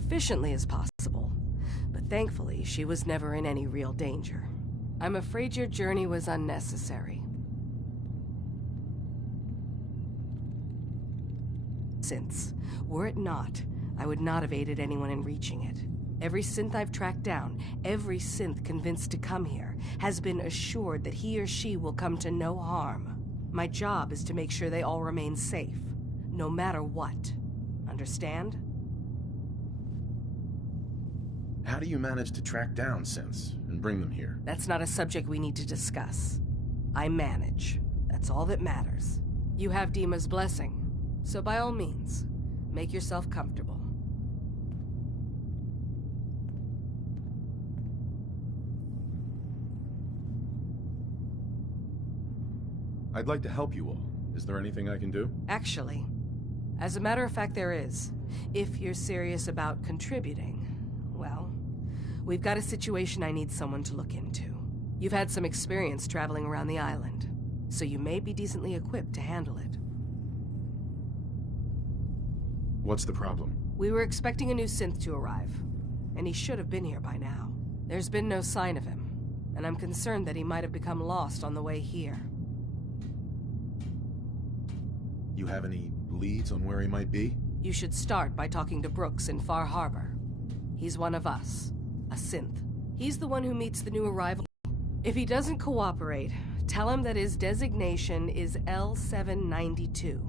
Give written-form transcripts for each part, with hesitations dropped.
efficiently as possible. But thankfully, she was never in any real danger. I'm afraid your journey was unnecessary. Since, were it not, I would not have aided anyone in reaching it. Every synth I've tracked down, every synth convinced to come here, has been assured that he or she will come to no harm. My job is to make sure they all remain safe, no matter what. Understand? How do you manage to track down synths and bring them here? That's not a subject we need to discuss. I manage. That's all that matters. You have Dima's blessing, so by all means, make yourself comfortable. I'd like to help you all. Is there anything I can do? Actually, as a matter of fact, there is. If you're serious about contributing, well, we've got a situation I need someone to look into. You've had some experience traveling around the island, so you may be decently equipped to handle it. What's the problem? We were expecting a new synth to arrive, and he should have been here by now. There's been no sign of him, and I'm concerned that he might have become lost on the way here. You have any leads on where he might be? You should start by talking to Brooks in Far Harbor. He's one of us, a synth. He's the one who meets the new arrival. If he doesn't cooperate, tell him that his designation is L792.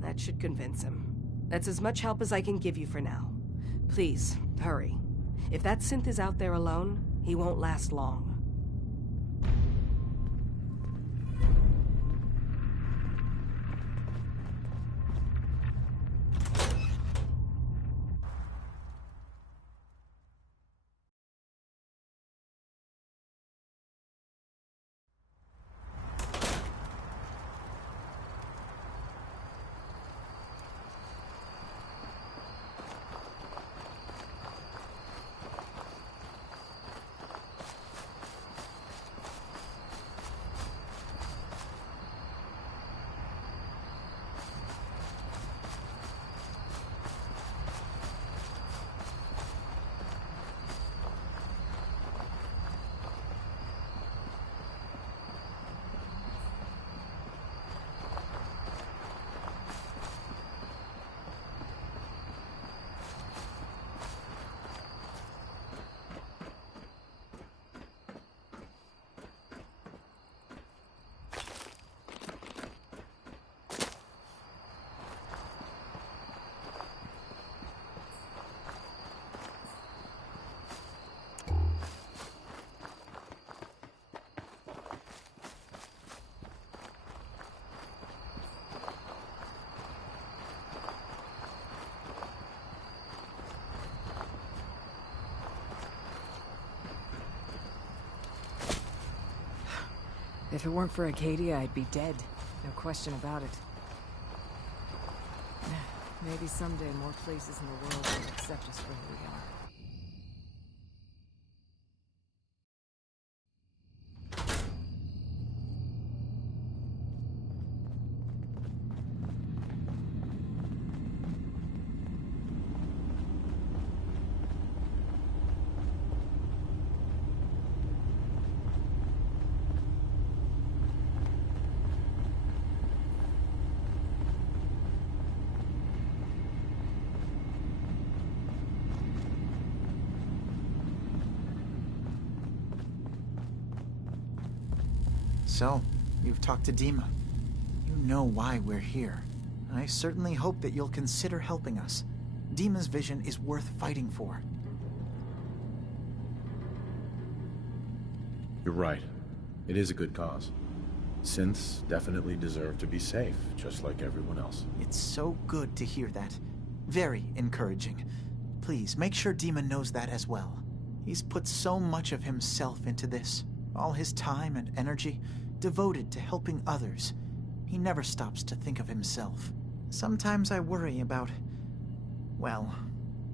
That should convince him. That's as much help as I can give you for now. Please, hurry. If that synth is out there alone, he won't last long. If it weren't for Acadia, I'd be dead. No question about it. Maybe someday more places in the world will accept us for who we are. So, you've talked to Dima. You know why we're here. I certainly hope that you'll consider helping us. Dima's vision is worth fighting for. You're right. It is a good cause. Synths definitely deserve to be safe, just like everyone else. It's so good to hear that. Very encouraging. Please, make sure Dima knows that as well. He's put so much of himself into this. All his time and energy devoted to helping others. He never stops to think of himself. Sometimes I worry about, well,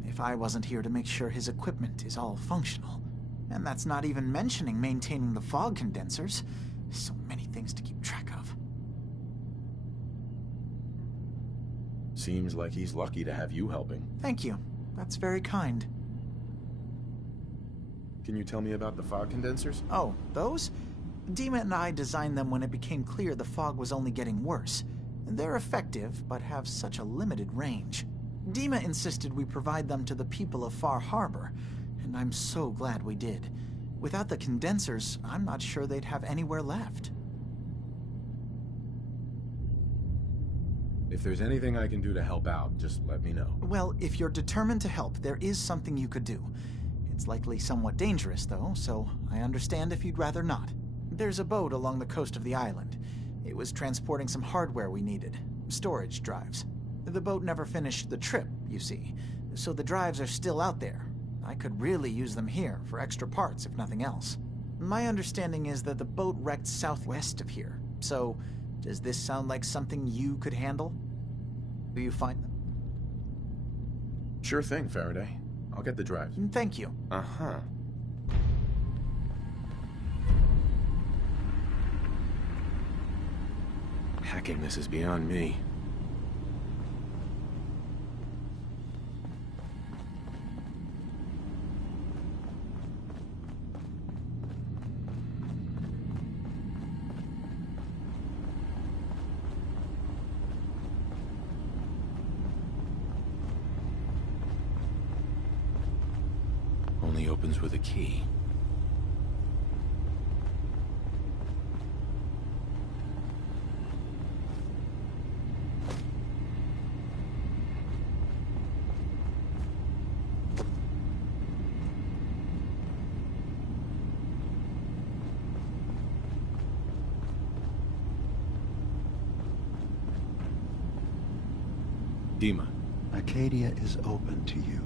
if I wasn't here to make sure his equipment is all functional. And that's not even mentioning maintaining the fog condensers. So many things to keep track of. Seems like he's lucky to have you helping. Thank you. That's very kind. Can you tell me about the fog condensers? Oh, those? Dima and I designed them when it became clear the fog was only getting worse. They're effective, but have such a limited range. Dima insisted we provide them to the people of Far Harbor, and I'm so glad we did. Without the condensers, I'm not sure they'd have anywhere left. If there's anything I can do to help out, just let me know. Well, if you're determined to help, there is something you could do. It's likely somewhat dangerous, though, so I understand if you'd rather not. There's a boat along the coast of the island. It was transporting some hardware we needed. Storage drives. The boat never finished the trip, you see, so the drives are still out there. I could really use them here for extra parts, if nothing else. My understanding is that the boat wrecked southwest of here, so does this sound like something you could handle? Will you find them? Sure thing, Faraday. I'll get the drives. Thank you. Uh-huh. Hacking this is beyond me. Only opens with a key. Dima. Acadia is open to you.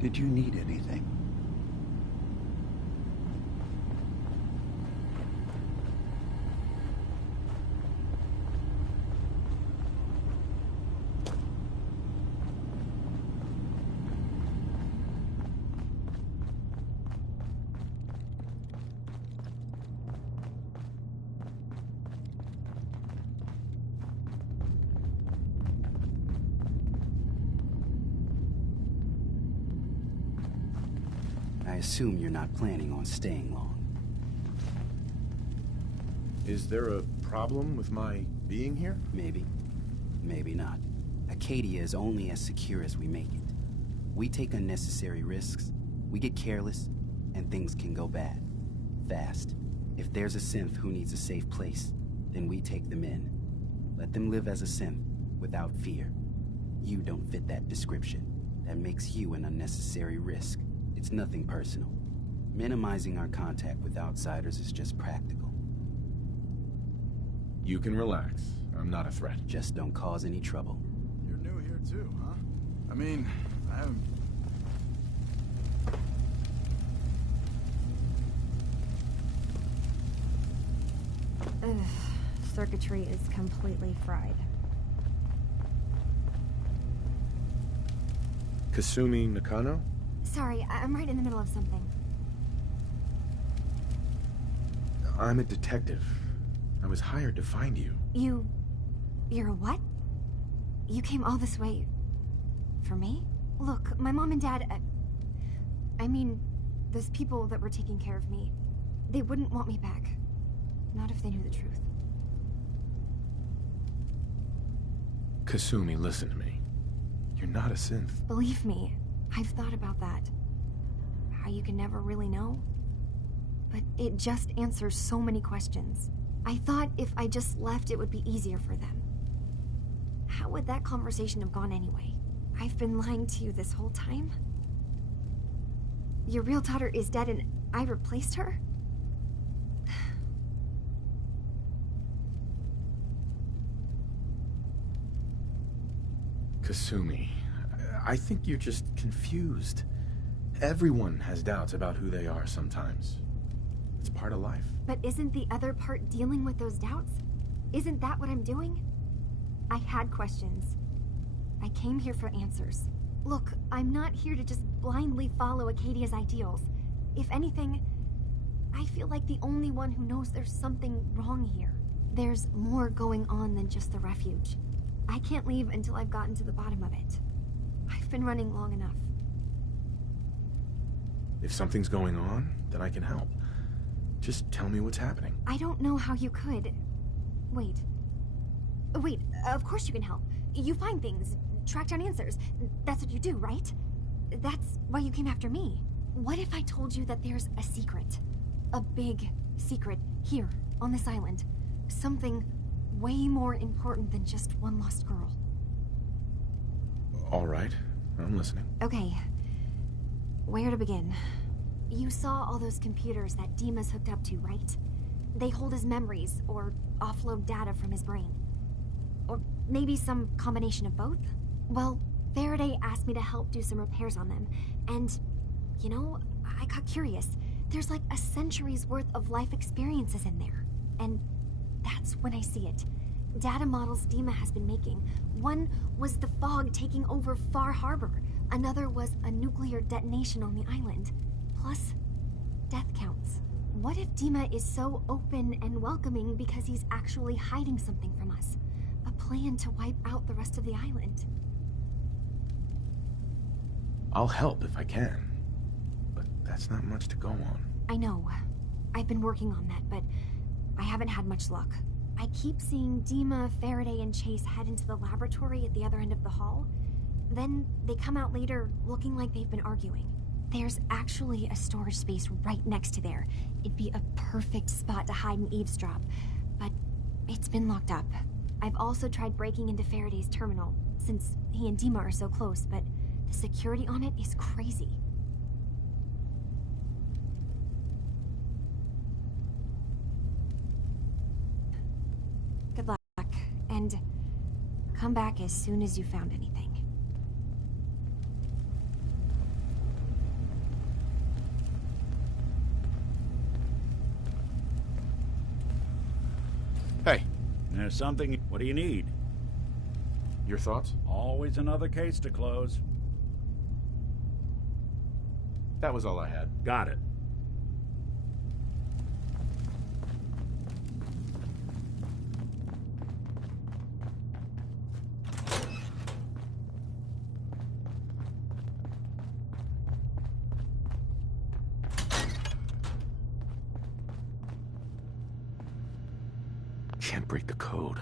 Did you need anything? I assume you're not planning on staying long. Is there a problem with my being here? Maybe. Maybe not. Acadia is only as secure as we make it. We take unnecessary risks, we get careless, and things can go bad. Fast. If there's a synth who needs a safe place, then we take them in. Let them live as a synth, without fear. You don't fit that description. That makes you an unnecessary risk. It's nothing personal. Minimizing our contact with outsiders is just practical. You can relax. I'm not a threat. Just don't cause any trouble. You're new here too, huh? I mean, I haven't... Ugh, circuitry is completely fried. Kasumi Nakano? Sorry, I'm right in the middle of something. I'm a detective. I was hired to find you. You're a what? You came all this way... for me? Look, my mom and dad... I mean, those people that were taking care of me, they wouldn't want me back. Not if they knew the truth. Kasumi, listen to me. You're not a synth. Believe me, I've thought about that. How you can never really know. But it just answers so many questions. I thought if I just left, it would be easier for them. How would that conversation have gone anyway? I've been lying to you this whole time? Your real daughter is dead and I replaced her? Kasumi, I think you're just confused. Everyone has doubts about who they are sometimes. It's part of life. But isn't the other part dealing with those doubts? Isn't that what I'm doing? I had questions. I came here for answers. Look, I'm not here to just blindly follow Acadia's ideals. If anything, I feel like the only one who knows there's something wrong here. There's more going on than just the refuge. I can't leave until I've gotten to the bottom of it. I've been running long enough. If something's going on, then I can help. Just tell me what's happening. I don't know how you could. Wait. Wait, of course you can help. You find things, track down answers. That's what you do, right? That's why you came after me. What if I told you that there's a secret? A big secret here, on this island. Something way more important than just one lost girl. All right, I'm listening. Okay. Where to begin? You saw all those computers that Dima's hooked up to, right? They hold his memories, or offload data from his brain. Or maybe some combination of both? Well, Faraday asked me to help do some repairs on them, and, you know, I got curious. There's like a century's worth of life experiences in there. And that's when I see it. Data models Dima has been making. One was the fog taking over Far Harbor. Another was a nuclear detonation on the island. Plus, death counts. What if Dima is so open and welcoming because he's actually hiding something from us? A plan to wipe out the rest of the island. I'll help if I can. But that's not much to go on. I know. I've been working on that, but I haven't had much luck. I keep seeing Dima, Faraday, and Chase head into the laboratory at the other end of the hall. Then they come out later looking like they've been arguing. There's actually a storage space right next to there. It'd be a perfect spot to hide and eavesdrop, but it's been locked up. I've also tried breaking into Faraday's terminal, since he and Dima are so close, but the security on it is crazy. Good luck, and come back as soon as you found anything. Hey, There's something. What do you need? your thoughts? Always another case to close. That was all I had. Got it. Can't break the code.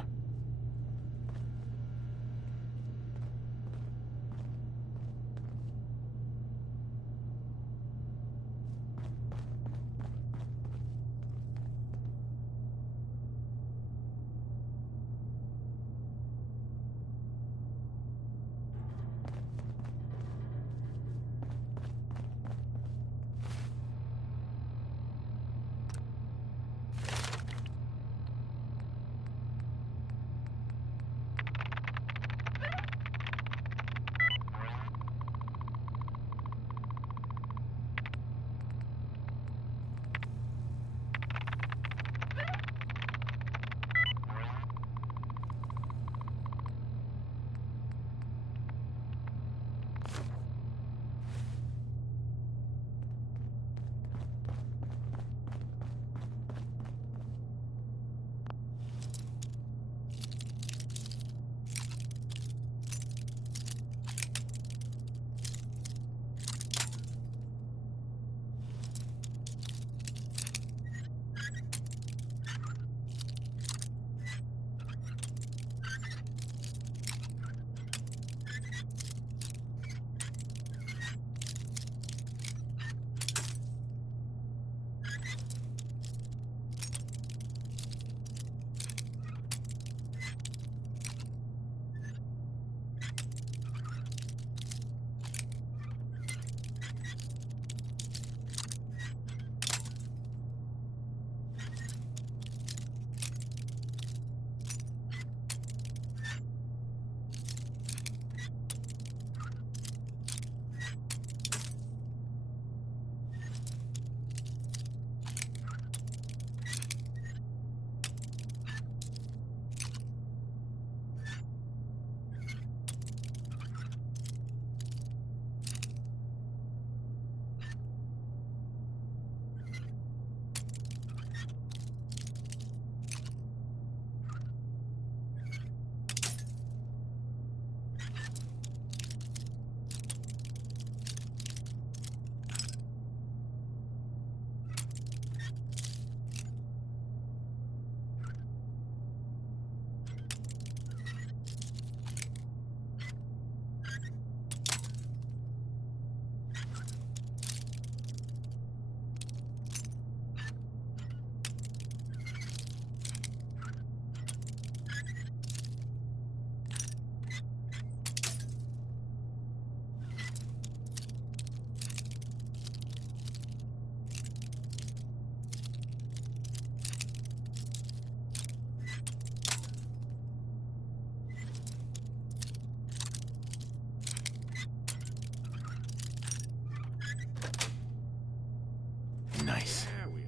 Nice. There we are.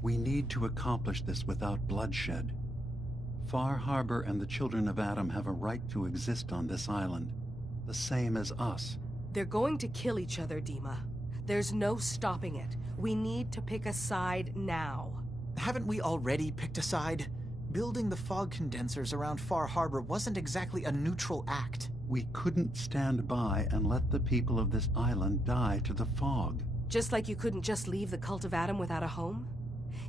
We need to accomplish this without bloodshed. Far Harbor and the children of Adam have a right to exist on this island, the same as us. They're going to kill each other, Dima. There's no stopping it. We need to pick a side now. Haven't we already picked a side? Building the fog condensers around Far Harbor wasn't exactly a neutral act. We couldn't stand by and let the people of this island die to the fog. Just like you couldn't just leave the Cult of Adam without a home?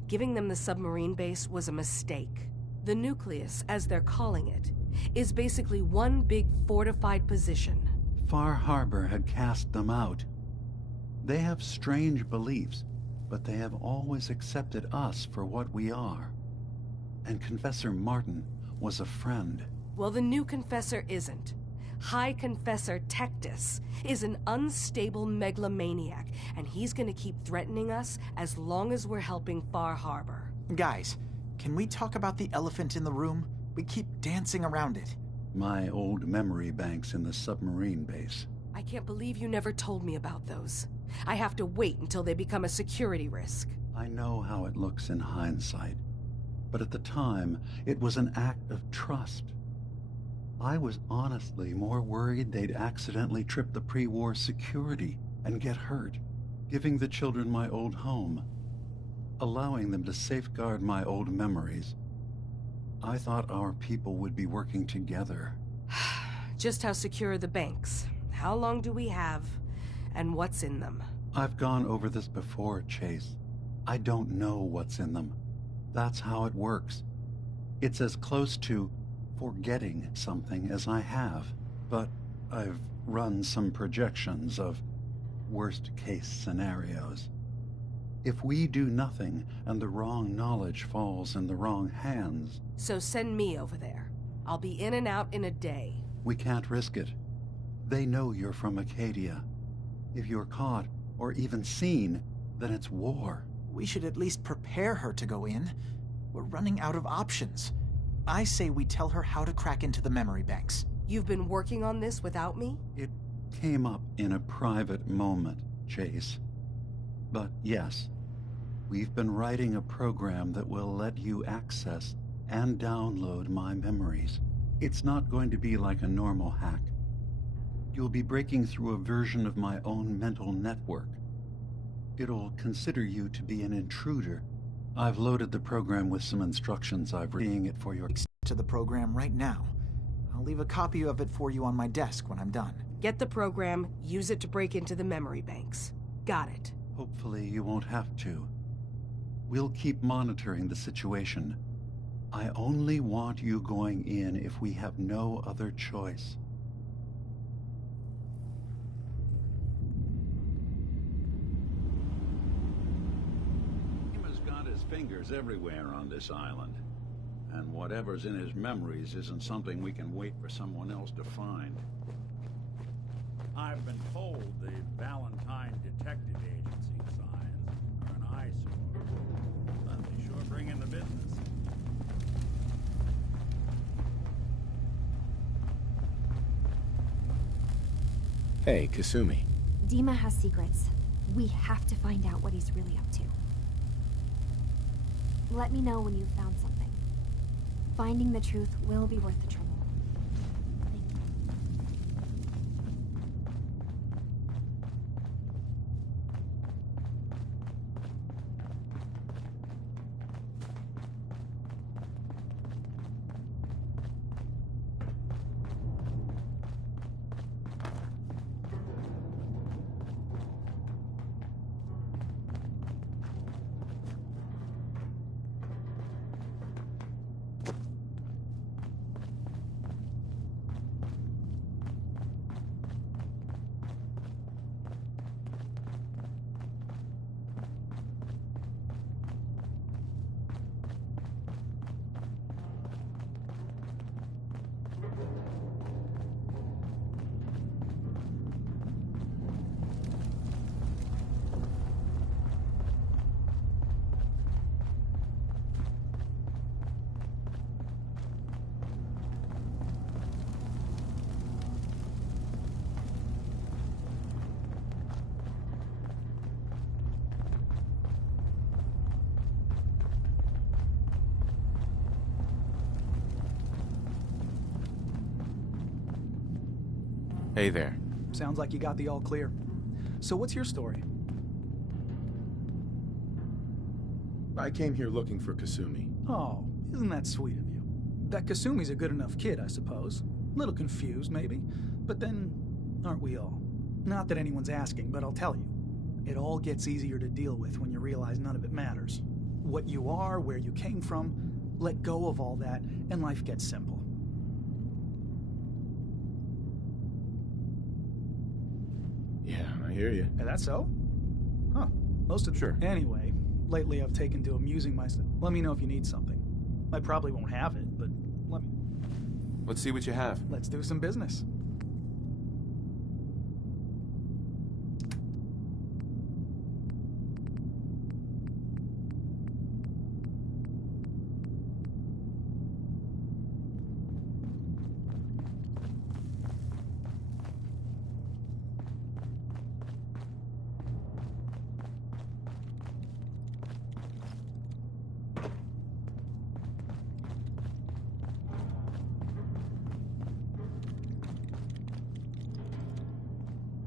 Giving them the submarine base was a mistake. The nucleus, as they're calling it, is basically one big fortified position. Far Harbor had cast them out. They have strange beliefs, but they have always accepted us for what we are. And Confessor Martin was a friend. Well, the new Confessor isn't. High Confessor Tectus is an unstable megalomaniac, and he's gonna keep threatening us as long as we're helping Far Harbor. Guys, can we talk about the elephant in the room? We keep dancing around it. My old memory banks in the submarine base. I can't believe you never told me about those. I have to wait until they become a security risk. I know how it looks in hindsight, but at the time, it was an act of trust. I was honestly more worried they'd accidentally trip the pre-war security and get hurt, giving the children my old home, allowing them to safeguard my old memories. I thought our people would be working together. Just how secure are the banks? How long do we have? And what's in them? I've gone over this before, Chase. I don't know what's in them. That's how it works. It's as close to forgetting something as I have, but I've run some projections of worst-case scenarios. If we do nothing and the wrong knowledge falls in the wrong hands... So send me over there. I'll be in and out in a day. We can't risk it. They know you're from Acadia. If you're caught, or even seen, then it's war. We should at least prepare her to go in. We're running out of options. I say we tell her how to crack into the memory banks. You've been working on this without me? It came up in a private moment, Chase. But yes, we've been writing a program that will let you access and download my memories. It's not going to be like a normal hack. You'll be breaking through a version of my own mental network. It'll consider you to be an intruder. I've loaded the program with some instructions I've written it for your... To the program right now. I'll leave a copy of it for you on my desk when I'm done. Get the program, use it to break into the memory banks. Got it. Hopefully you won't have to. We'll keep monitoring the situation. I only want you going in if we have no other choice. He's got his fingers everywhere on this island. And whatever's in his memories isn't something we can wait for someone else to find. I've been told the Valentine Detective Agency signs are an eyesore, but they sure bring in the business. Hey, Kasumi. Dima has secrets. We have to find out what he's really up to. Let me know when you've found something. Finding the truth will be worth the trouble. Thank you. Hey there. Sounds like you got the all clear. So what's your story? I came here looking for Kasumi. Oh, isn't that sweet of you? That Kasumi's a good enough kid, I suppose. Little confused, maybe. But then, aren't we all? Not that anyone's asking, but I'll tell you. It all gets easier to deal with when you realize none of it matters. What you are, where you came from, let go of all that, and life gets simple. Yeah, I hear you. Is that so? Huh. Most of the... Sure. Anyway, lately I've taken to amusing myself. Let me know if you need something. I probably won't have it, but let me... Let's see what you have. Let's do some business.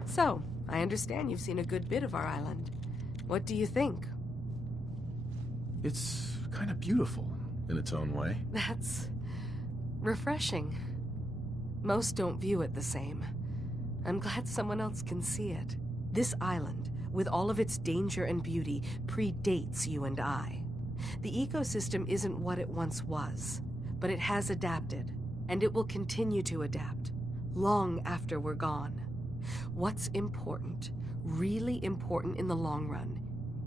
So, I understand you've seen a good bit of our island. What do you think? It's kind of beautiful in its own way. That's refreshing. Most don't view it the same. I'm glad someone else can see it. This island, with all of its danger and beauty, predates you and I. The ecosystem isn't what it once was, but it has adapted, and it will continue to adapt, long after we're gone. What's important, really important in the long run,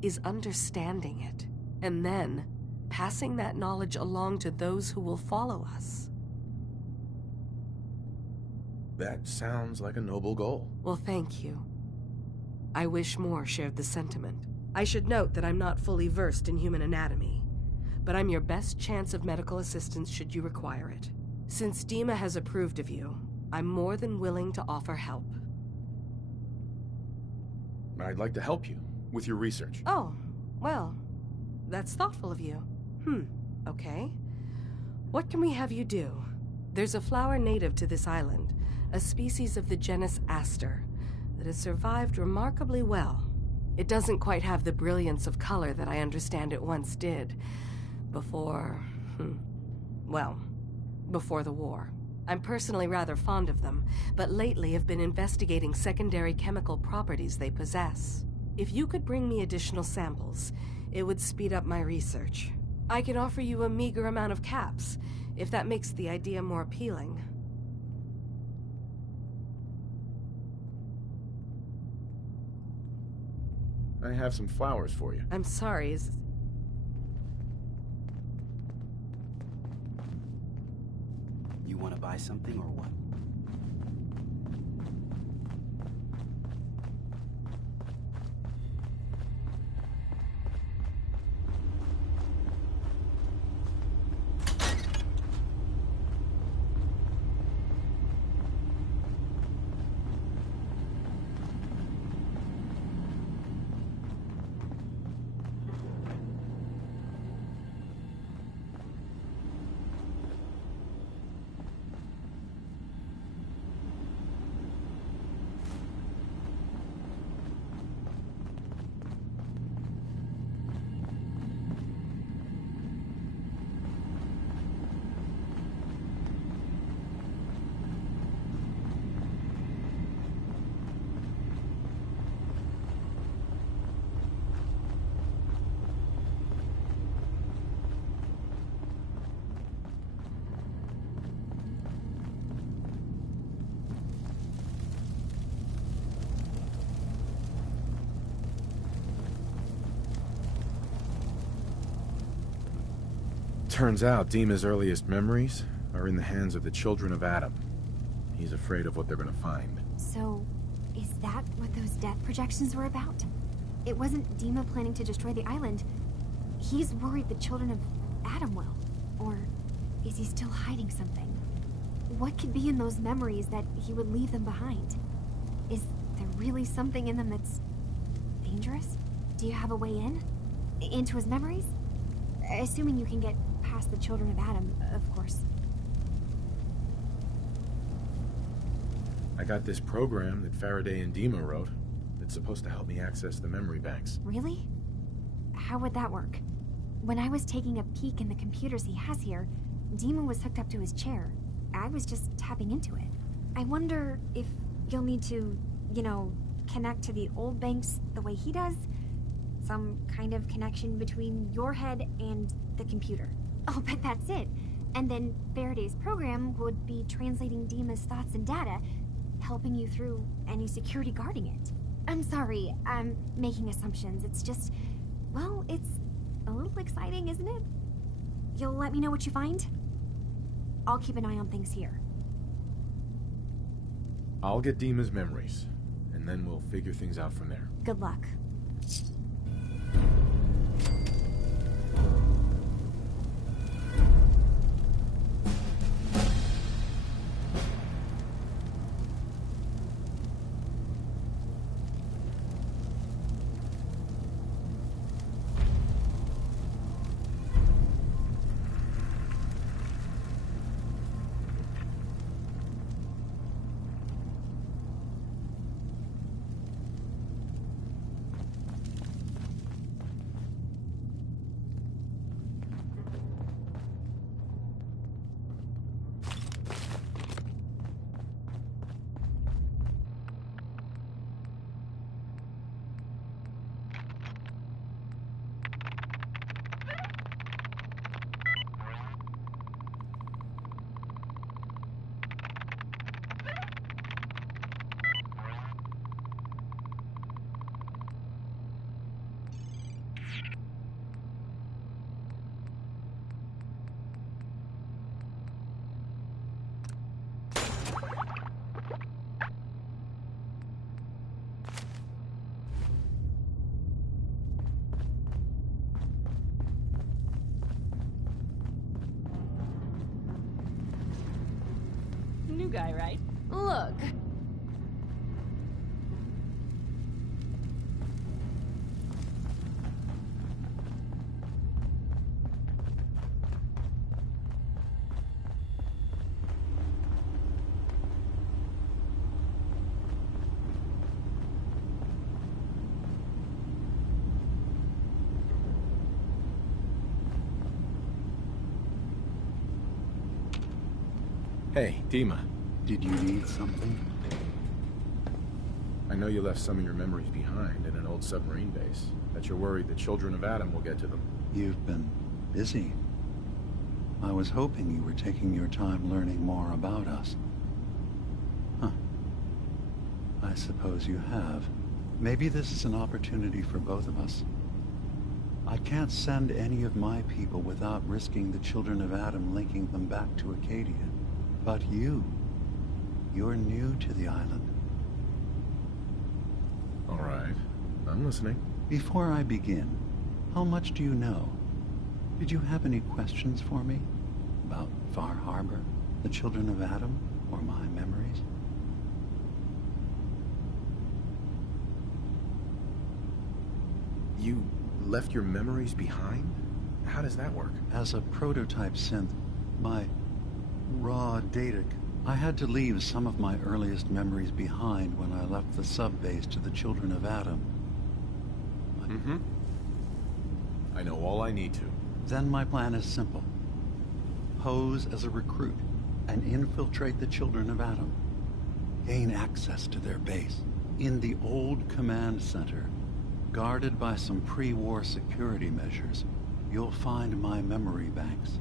is understanding it, and then passing that knowledge along to those who will follow us. That sounds like a noble goal. Well, thank you. I wish more shared the sentiment. I should note that I'm not fully versed in human anatomy, but I'm your best chance of medical assistance should you require it. Since Dima has approved of you, I'm more than willing to offer help. I'd like to help you with your research. Oh, well, that's thoughtful of you. Okay. What can we have you do? There's a flower native to this island, a species of the genus Aster, that has survived remarkably well. It doesn't quite have the brilliance of color that I understand it once did. Before the war. I'm personally rather fond of them, but lately have been investigating secondary chemical properties they possess. If you could bring me additional samples, it would speed up my research. I can offer you a meager amount of caps, if that makes the idea more appealing. I have some flowers for you. I'm sorry, You want to buy something or what? Turns out Dima's earliest memories are in the hands of the children of Adam. He's afraid of what they're gonna find. So, is that what those death projections were about? It wasn't Dima planning to destroy the island. He's worried the children of Adam will. Or is he still hiding something? What could be in those memories that he would leave them behind? Is there really something in them that's dangerous? Do you have a way in? Into his memories? Assuming you can get past the children of Adam, of course. I got this program that Faraday and Dima wrote that's supposed to help me access the memory banks. Really? How would that work? When I was taking a peek in the computers he has here, Dima was hooked up to his chair. I was just tapping into it. I wonder if you'll need to, connect to the old banks the way he does? Some kind of connection between your head and the computer. Oh, but that's it. And then Faraday's program would be translating Dima's thoughts and data, helping you through any security guarding it. I'm sorry, I'm making assumptions. It's just, well, it's a little exciting, isn't it? You'll let me know what you find? I'll keep an eye on things here. I'll get Dima's memories, and then we'll figure things out from there. Good luck. New guy, right? Look. Hey, Dima. Did you need something? I know you left some of your memories behind in an old submarine base. That you're worried the children of Adam will get to them. You've been busy. I was hoping you were taking your time learning more about us. Huh. I suppose you have. Maybe this is an opportunity for both of us. I can't send any of my people without risking the children of Adam linking them back to Acadia. But you're new to the island. All right, I'm listening. Before I begin, how much do you know? Did you have any questions for me? About Far Harbor, the children of Adam, or my memories? You left your memories behind? How does that work? As a prototype synth, my raw data, I had to leave some of my earliest memories behind when I left the sub-base to the children of Adam. Mm-hmm. I know all I need to. Then my plan is simple. Pose as a recruit and infiltrate the children of Adam. Gain access to their base. In the old command center, guarded by some pre-war security measures, you'll find my memory banks.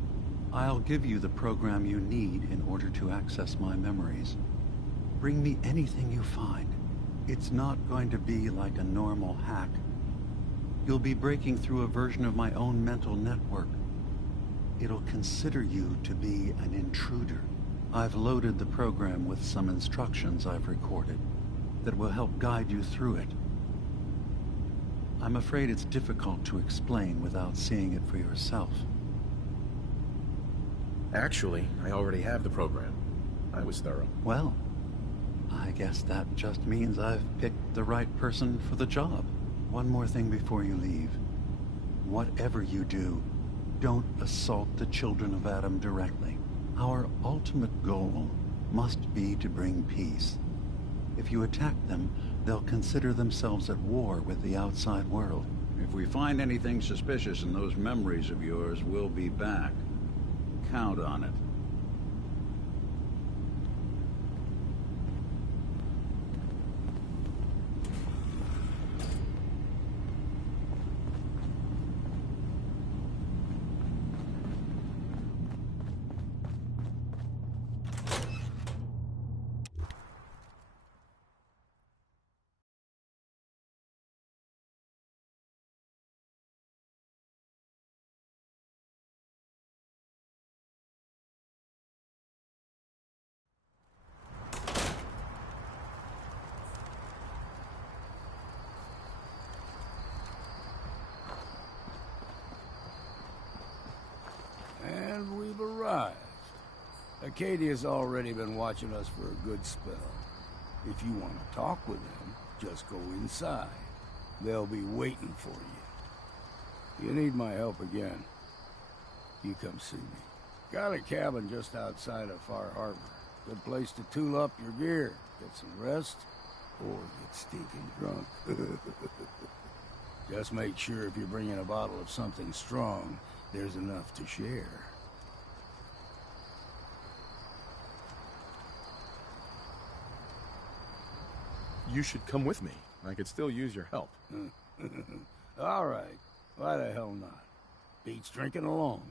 I'll give you the program you need in order to access my memories. Bring me anything you find. It's not going to be like a normal hack. You'll be breaking through a version of my own mental network. It'll consider you to be an intruder. I've loaded the program with some instructions I've recorded that will help guide you through it. I'm afraid it's difficult to explain without seeing it for yourself. Actually, I already have the program. I was thorough. Well, I guess that just means I've picked the right person for the job. One more thing before you leave. Whatever you do, don't assault the children of Adam directly. Our ultimate goal must be to bring peace. If you attack them, they'll consider themselves at war with the outside world. If we find anything suspicious in those memories of yours, we'll be back. Count on it. And we've arrived. Acadia's already been watching us for a good spell. If you want to talk with them, just go inside. They'll be waiting for you. You need my help again, you come see me. Got a cabin just outside of Far Harbor. Good place to tool up your gear, get some rest, or get stinking drunk. Just make sure if you're bringing a bottle of something strong, there's enough to share. You should come with me. I could still use your help. All right. Why the hell not? Beats drinking alone.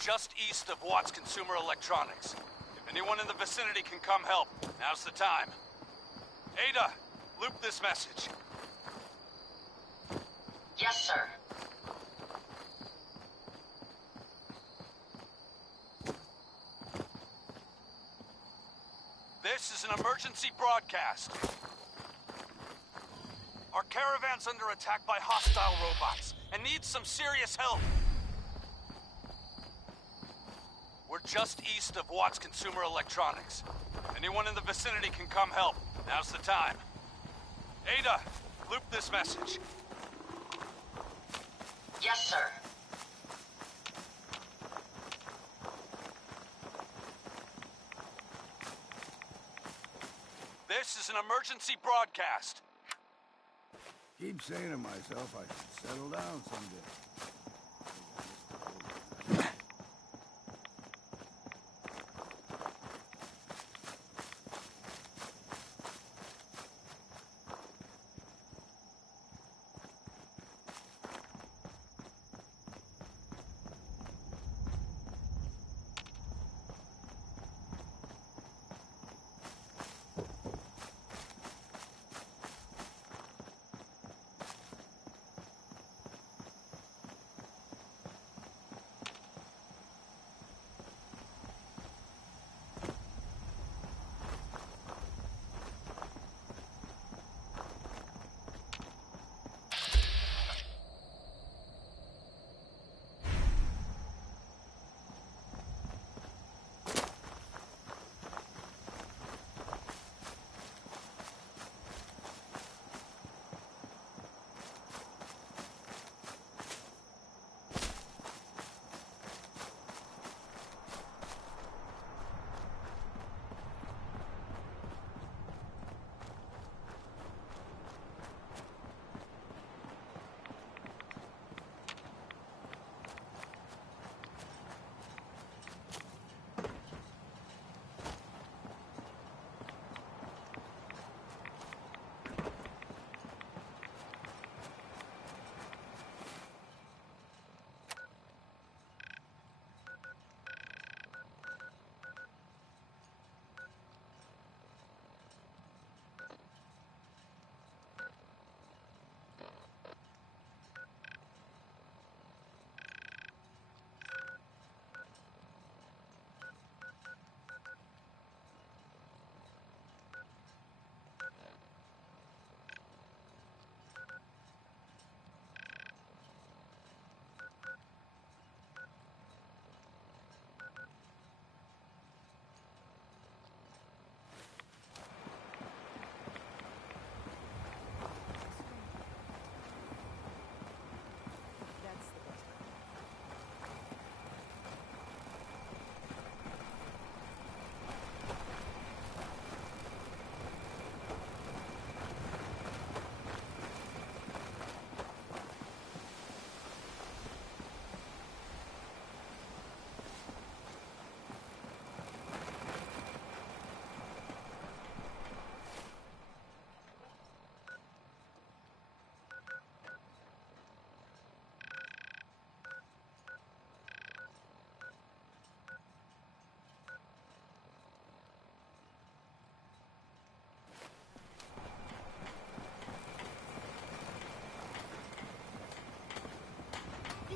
Just east of Watts Consumer Electronics. If anyone in the vicinity can come help, now's the time. Ada, loop this message. Yes, sir. This is an emergency broadcast. Our caravan's under attack by hostile robots and needs some serious help. We're just east of Watts Consumer Electronics. Anyone in the vicinity can come help. Now's the time. Ada, loop this message. Yes, sir. This is an emergency broadcast. Keep saying to myself I should settle down someday.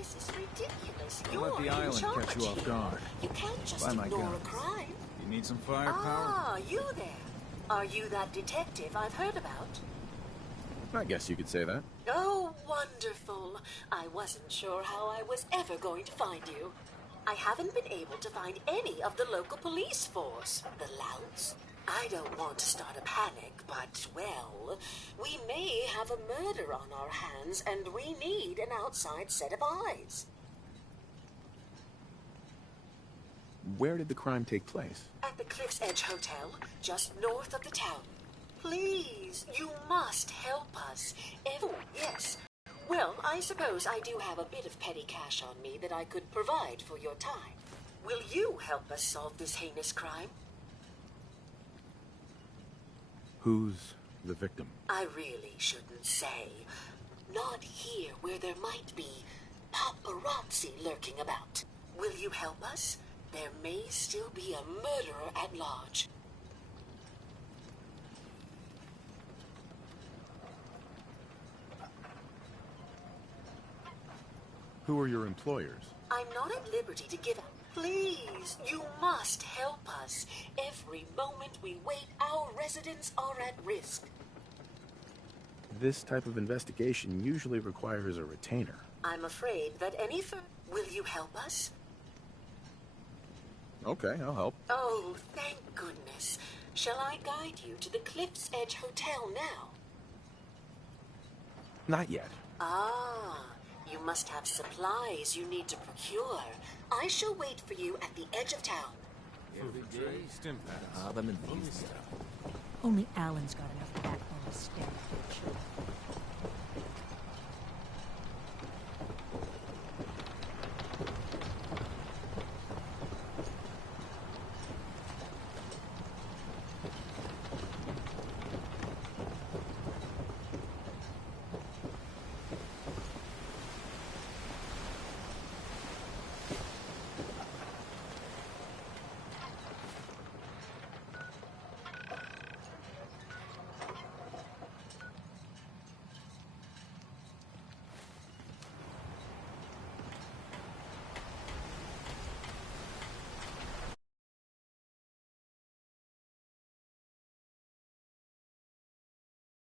This is ridiculous. Don't let the island catch you off guard. You can't just Buy my ignore guns. a crime. You need some firepower? Ah, you there. Are you that detective I've heard about? I guess you could say that. Oh, wonderful. I wasn't sure how I was ever going to find you. I haven't been able to find any of the local police force. The louts. I don't want to start a panic, but, well, we may have a murder on our hands, and we need an outside set of eyes. Where did the crime take place? At the Cliff's Edge Hotel, just north of the town. Please, you must help us. Oh, yes. Well, I suppose I do have a bit of petty cash on me that I could provide for your time. Will you help us solve this heinous crime? Who's the victim? I really shouldn't say. Not here where there might be paparazzi lurking about. Will you help us? There may still be a murderer at large. Who are your employers? I'm not at liberty to give up. Please, you must help us. Every moment we wait, our residents are at risk. This type of investigation usually requires a retainer. I'm afraid that any Will you help us? Okay, I'll help. Oh, thank goodness. Shall I guide you to the Cliff's Edge Hotel now? Not yet. Ah, you must have supplies you need to procure. I shall wait for you at the edge of town. Only Alan's got enough backbone to stand up.